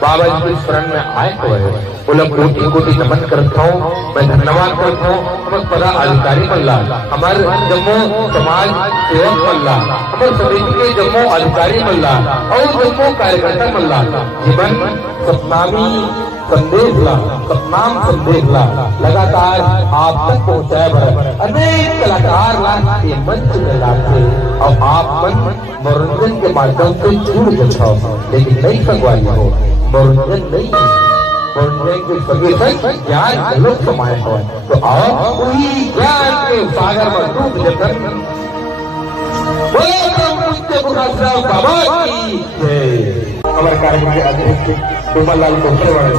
बाबा जी के शरण में आए हुए हैं। बोला कोटि कोटि नमन करता हूँ, मैं धन्यवाद करता हूँ हमारे पदाधिकारी मल्ला, हमारे जम्मू समाज सेवक मल्ला, हमारे समिति के जम्मू अधिकारी मल्ला और जम्मू कार्यकर्ता मल्ला जीवन सतनामी संदेश ला, सतनाम संदेश ला लगातार आप तक पहुँचाए भर अनेक कलाकार ला ये मंच में लाते और आप मन मनोरंजन के माध्यम से जुड़ जाओ, लेकिन नहीं संगवाई हो मनोरंजन नहीं, मनोरंजन के सगे ज्ञान लोग समाये हो। तो आओ वही ज्ञान के सागर में डूब जतन बाबा की जय। हमारे कार्यक्रम के अध्यक्ष डूमरलाल कोसरवाड़े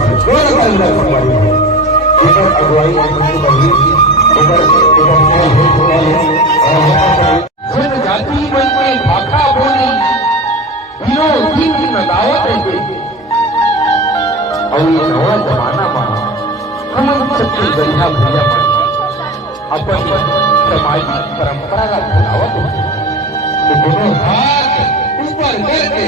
अगुवाई जनजाति मन में भाखा बोली दिनों दिन की नदावत है और ये नवा जमाना में हम सबकी गंजा भैया अपन सामाजिक परंपरा का खिलावत है। तो दोनों हाथ ऊपर करके